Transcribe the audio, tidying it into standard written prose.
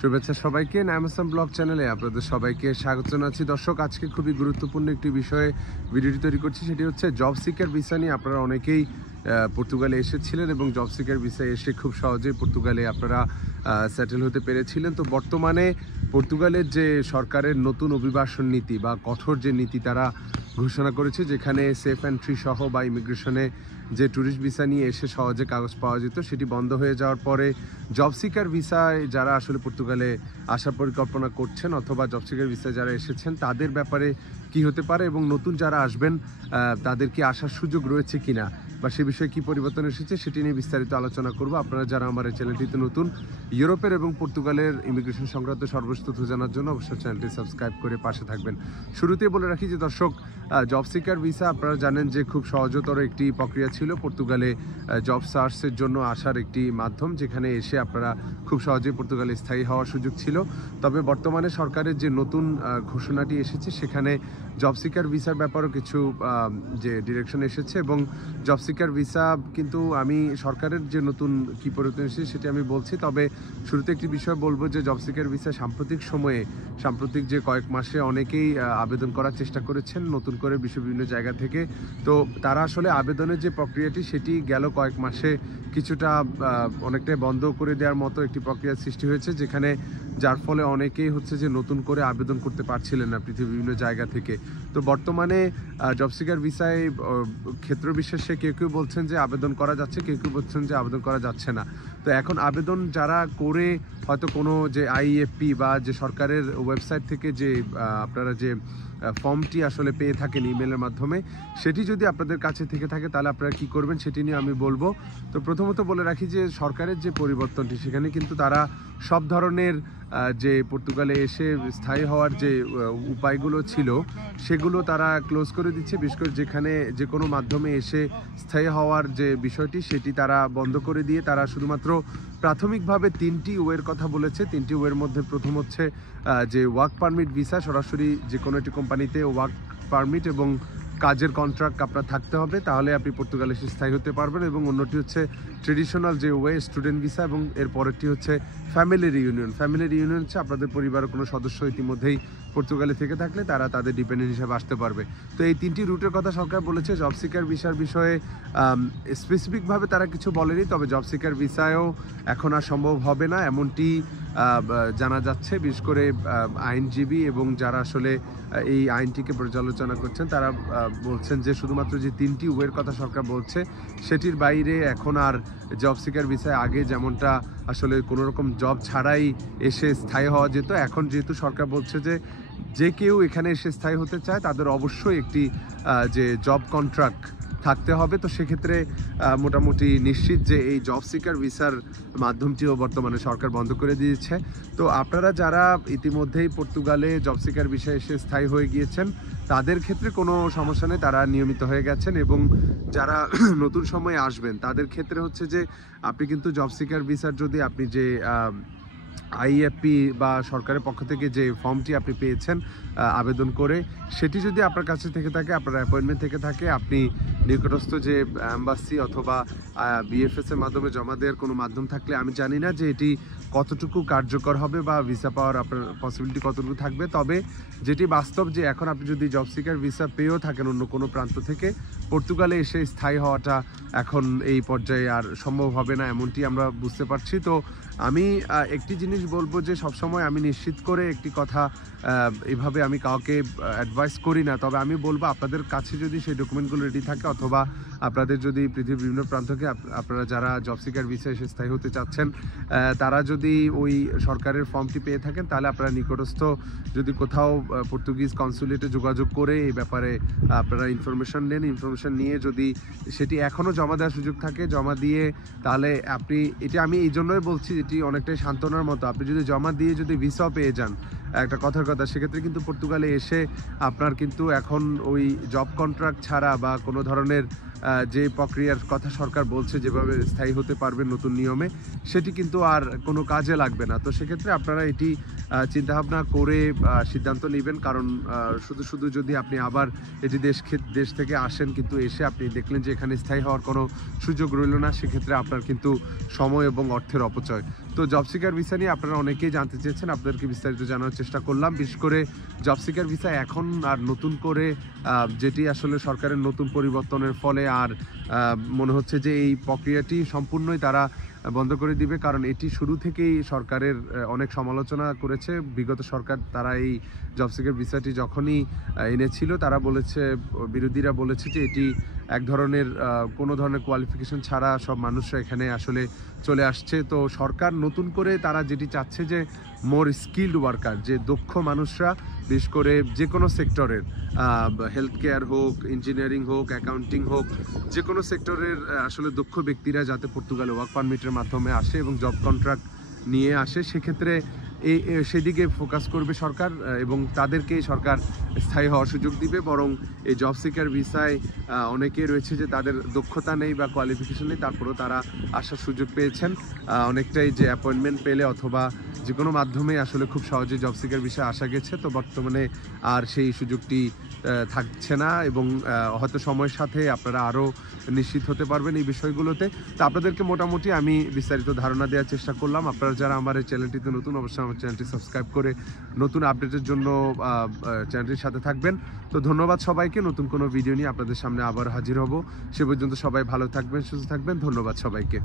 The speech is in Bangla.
শুভেচ্ছা সবাইকে। নাইমাসাম ব্লগ চ্যানেলে আপনাদের সবাইকে স্বাগত জানাচ্ছি। দর্শক, আজকে খুবই গুরুত্বপূর্ণ একটি বিষয়ে ভিডিওটি তৈরি করছি, সেটি হচ্ছে জব সিকার ভিসা নিয়ে। আপনারা অনেকেই পর্তুগালে এসেছিলেন এবং জব সিকার ভিসায় এসে খুব সহজেই পর্তুগালে আপনারা সেটেল হতে পেরেছিলেন। তো বর্তমানে পর্তুগালের যে সরকারের নতুন অভিবাসন নীতি বা কঠোর যে নীতি তারা ঘোষণা করেছে, যেখানে সেফ এন্ট্রি সহ বা ইমিগ্রেশনে যে ট্যুরিস্ট ভিসা নিয়ে এসে সহজে কাগজ পাওয়া যেত, সেটি বন্ধ হয়ে যাওয়ার পরে জব সিকার ভিসায় যারা আসলে পর্তুগালে আসার পরিকল্পনা করছেন অথবা জব সিকার ভিসায় যারা এসেছেন তাদের ব্যাপারে কি হতে পারে এবং নতুন যারা আসবেন তাদের কি আসার সুযোগ রয়েছে কিনা বা সে বিষয়ে কী পরিবর্তন এসেছে সেটি নিয়ে বিস্তারিত আলোচনা করব। আপনারা যারা আমার এই চ্যানেলটিতে নতুন, ইউরোপের এবং পর্তুগালের ইমিগ্রেশন সংক্রান্ত সর্বশেষ তথ্য জানার জন্য অবশ্যই চ্যানেলটি সাবস্ক্রাইব করে পাশে থাকবেন। শুরুতেই বলে রাখি যে দর্শক, জব সিকার ভিসা আপনারা জানেন যে খুব সহজতর একটি প্রক্রিয়া ছিল পর্তুগালে জব সার্চের জন্য আসার একটি মাধ্যম, যেখানে এসে আপনারা খুব সহজেই পর্তুগালে স্থায়ী হওয়ার সুযোগ ছিল। তবে বর্তমানে সরকারের যে নতুন ঘোষণাটি এসেছে, সেখানে জব সিকার ভিসার ব্যাপারেও কিছু যে ডিরেকশন এসেছে এবং জব সিকার ভিসা কিন্তু আমি সরকারের যে নতুন কী পরিবর্তন এসেছে সেটি আমি বলছি। তবে শুরুতে একটি বিষয় বলবো যে জব সিকার ভিসা সাম্প্রতিক যে কয়েক মাসে অনেকেই আবেদন করার চেষ্টা করেছেন নতুন করে বিভিন্ন জায়গা থেকে। তো তারা আসলে আবেদনের যে প্রক্রিয়াটি সেটি গেল কয়েক মাসে কিছুটা অনেকটাই বন্ধ করে দেওয়ার মতো একটি প্রক্রিয়ার সৃষ্টি হয়েছে, যেখানে যার ফলে অনেকেই হচ্ছে যে নতুন করে আবেদন করতে পারছিলেন না পৃথিবীর বিভিন্ন জায়গা থেকে। তো বর্তমানে জব সিকার ভিসায় ক্ষেত্র বিশেষে কেউ কেউ বলছেন যে আবেদন করা যাচ্ছে, কেউ কেউ বলছেন যে আবেদন করা যাচ্ছে না। তো এখন আবেদন যারা করে হয়তো কোনো যে আইএফপি বা যে সরকারের ওয়েবসাইট থেকে যে আপনারা যে ফর্মটি আসলে পেয়ে থাকেন ইমেলের মাধ্যমে, সেটি যদি আপনাদের কাছে থেকে থাকে তাহলে আপনারা কী করবেন সেটি নিয়ে আমি বলবো। তো প্রথমত বলে রাখি যে সরকারের যে পরিবর্তনটি, সেখানে কিন্তু তারা সব ধরনের যে পর্তুগালে এসে স্থায়ী হওয়ার যে উপায়গুলো ছিল সেগুলো তারা ক্লোজ করে দিচ্ছে। বিশেষ করে যেখানে যে কোনো মাধ্যমে এসে স্থায়ী হওয়ার যে বিষয়টি সেটি তারা বন্ধ করে দিয়ে তারা শুধুমাত্র প্রাথমিকভাবে 3টি ওয়ের কথা বলেছে। 3টি ওয়ের মধ্যে প্রথম হচ্ছে যে ওয়ার্ক পারমিট ভিসা, সরাসরি যে কোনো একটি কোম্পানিতে ওয়ার্ক পারমিট এবং কাজের কন্ট্রাক্ট আপনার থাকতে হবে, তাহলে আপনি পর্তুগালে এসে স্থায়ী হতে পারবেন। এবং অন্যটি হচ্ছে ট্রেডিশনাল যে ওয়ে স্টুডেন্ট ভিসা, এবং এর পরেরটি হচ্ছে ফ্যামিলি রিইউনিয়ন। ফ্যামিলি রিইউনিয়ন হচ্ছে আপনাদের পরিবারের কোনো সদস্য ইতিমধ্যেই পর্তুগালে থেকে থাকলে তারা তাদের ডিপেন্ডেন্ট হিসেবে আসতে পারবে। তো এই 3টি রুটের কথা সরকার বলেছে। জব সিকার ভিসার বিষয়ে স্পেসিফিকভাবে তারা কিছু বলেনি, তবে জব সিকার ভিসায়ও এখন আর সম্ভব হবে না এমনটি জানা যাচ্ছে। বিশেষ করে আইনজীবী এবং যারা আসলে এই আইনটিকে পর্যালোচনা করছেন তারা বলছেন যে শুধুমাত্র যে 3টি ওয়ের কথা সরকার বলছে সেটির বাইরে এখন আর জব সিকার ভিসায় আগে যেমনটা আসলে কোনো রকম জব ছাড়াই এসে স্থায়ী হওয়া যেত, এখন যেহেতু সরকার বলছে যে কেউ এখানে এসে স্থায়ী হতে চায় তাদের অবশ্যই একটি যে জব কন্ট্রাক্ট থাকতে হবে। তো সেক্ষেত্রে মোটামুটি নিশ্চিত যে এই জব সিকার ভিসার মাধ্যমটিও বর্তমানে সরকার বন্ধ করে দিয়েছে। তো আপনারা যারা ইতিমধ্যেই পর্তুগালে জব সিকার ভিসায় এসে স্থায়ী হয়ে গিয়েছেন তাদের ক্ষেত্রে কোনো সমস্যা নেই, তারা নিয়মিত হয়ে গেছেন। এবং যারা নতুন সময়ে আসবেন তাদের ক্ষেত্রে হচ্ছে যে আপনি কিন্তু জব সিকার ভিসার যদি আপনি যে আইএফপি বা সরকারের পক্ষ থেকে যে ফর্মটি আপনি পেয়েছেন আবেদন করে, সেটি যদি আপনার কাছে থেকে থাকে, আপনার অ্যাপয়েন্টমেন্ট থেকে থাকে, আপনি নিকটস্থ যে অ্যাম্বাসি অথবা বিএফএস এর মাধ্যমে জমা দেওয়ার কোনো মাধ্যম থাকলে, আমি জানি না যে এটি কতটুকু কার্যকর হবে বা ভিসা পাওয়ার আপনার পসিবিলিটি কতটুকু থাকবে। তবে যেটি বাস্তব যে এখন আপনি যদি জব সিকার ভিসা পেয়েও থাকেন অন্য কোনো প্রান্ত থেকে, পর্তুগালে এসে স্থায়ী হওয়াটা এখন এই পর্যায়ে আর সম্ভব হবে না, এমনটি আমরা বুঝতে পারছি। তো আমি একটি জিনিস বলবো যে সবসময় আমি নিশ্চিত করে একটি কথা এভাবে আমি কাউকে অ্যাডভাইস করি না, তবে আমি বলবো আপনাদের কাছে যদি সেই ডকুমেন্টগুলো রেডি থাকে অথবা আপনাদের যদি পৃথিবীর বিভিন্ন প্রান্ত থেকে আপনারা যারা জব সিকার ভিসা এসে স্থায়ী হতে চাচ্ছেন তারা যদি ওই সরকারের ফর্মটি পেয়ে থাকেন, তাহলে আপনারা নিকটস্থ যদি কোথাও পর্তুগিজ কনসুলেটে যোগাযোগ করে এই ব্যাপারে আপনারা ইনফরমেশন নেন। ইনফরমেশন নিয়ে যদি সেটি এখনও জমা দেওয়ার সুযোগ থাকে, জমা দিয়ে তাহলে আপনি, এটা আমি এই জন্যই বলছি এটি অনেকটাই সান্ত্বনার মতো, আপনি যদি জমা দিয়ে যদি ভিসাও পেয়ে যান, একটা কথার কথা, সেক্ষেত্রে কিন্তু পর্তুগালে এসে আপনার কিন্তু এখন ওই জব কন্ট্রাক্ট ছাড়া বা কোনো ধরনের যে প্রক্রিয়ার কথা সরকার বলছে যেভাবে স্থায়ী হতে পারবে নতুন নিয়মে, সেটি কিন্তু আর কোনো কাজে লাগবে না। তো সেক্ষেত্রে আপনারা এটি চিন্তাভাবনা করে সিদ্ধান্ত নেবেন, কারণ শুধু যদি আপনি আবার এটি দেশ থেকে আসেন কিন্তু এসে আপনি দেখলেন যে এখানে স্থায়ী হওয়ার কোনো সুযোগ রইল না, সেক্ষেত্রে আপনার কিন্তু সময় এবং অর্থের অপচয়। তো তো জব সিকার ভিসা নিয়ে আপনারা অনেকেই জানতে চেয়েছেন, আপনাদেরকে বিস্তারিত জানার চেষ্টা করলাম। বিশেষ করে জব সিকার ভিসা এখন আর নতুন করে যেটি আসলে সরকারের নতুন পরিবর্তনের ফলে আর মনে হচ্ছে যে এই প্রক্রিয়াটি সম্পূর্ণই তারা বন্ধ করে দিবে, কারণ এটি শুরু থেকেই সরকারের অনেক সমালোচনা করেছে বিগত সরকার। তারা এই জব সিকার ভিসাটি যখনই এনেছিল তারা বলেছে, বিরোধীরা বলেছে যে এটি এক ধরনের কোনো ধরনের কোয়ালিফিকেশন ছাড়া সব মানুষরা এখানে আসলে চলে আসছে। তো সরকার নতুন করে তারা যেটি চাচ্ছে যে মোর স্কিল্ড ওয়ার্কার, যে দক্ষ মানুষরা, বিশেষ করে যে কোনো সেক্টরের, হেলথ কেয়ার হোক, ইঞ্জিনিয়ারিং হোক, অ্যাকাউন্টিং হোক, যে কোনো সেক্টরের আসলে দক্ষ ব্যক্তিরা যাতে পর্তুগালে ওয়ার্ক পারমিটের মাধ্যমে আসে এবং জব কন্ট্রাক্ট নিয়ে আসে, সেক্ষেত্রে সেদিকে ফোকাস করবে সরকার এবং তাদেরকে সরকার স্থায়ী হওয়ার সুযোগ দিবে। বরং এই জব সিকার ভিসায় অনেকে রয়েছে যে তাদের দক্ষতা নেই বা কোয়ালিফিকেশন নেই, তারপরেও তারা আসার সুযোগ পেয়েছেন। অনেকটাই যে অ্যাপয়েন্টমেন্ট পেলে অথবা যে কোনো মাধ্যমে আসলে খুব সহজে জব সিকার ভিসায় আসা গেছে। তো বর্তমানে আর সেই সুযোগটি থাকছে না এবং হয়তো সময়ের সাথে আপনারা আরও নিশ্চিত হতে পারবেন এই বিষয়গুলোতে। তো আপনাদেরকে মোটামুটি আমি বিস্তারিত ধারণা দেওয়ার চেষ্টা করলাম। আপনারা যারা আমার এই চ্যানেলটিতে নতুন, অবশ্যই আমার চ্যানেলটি সাবস্ক্রাইব করে নতুন আপডেটের জন্য চ্যানেলটির সাথে থাকবেন। তো ধন্যবাদ সবাইকে। নতুন কোনো ভিডিও নিয়ে আপনাদের সামনে আবার হাজির হব। সে পর্যন্ত সবাই ভালো থাকবেন, সুস্থ থাকবেন। ধন্যবাদ সবাইকে।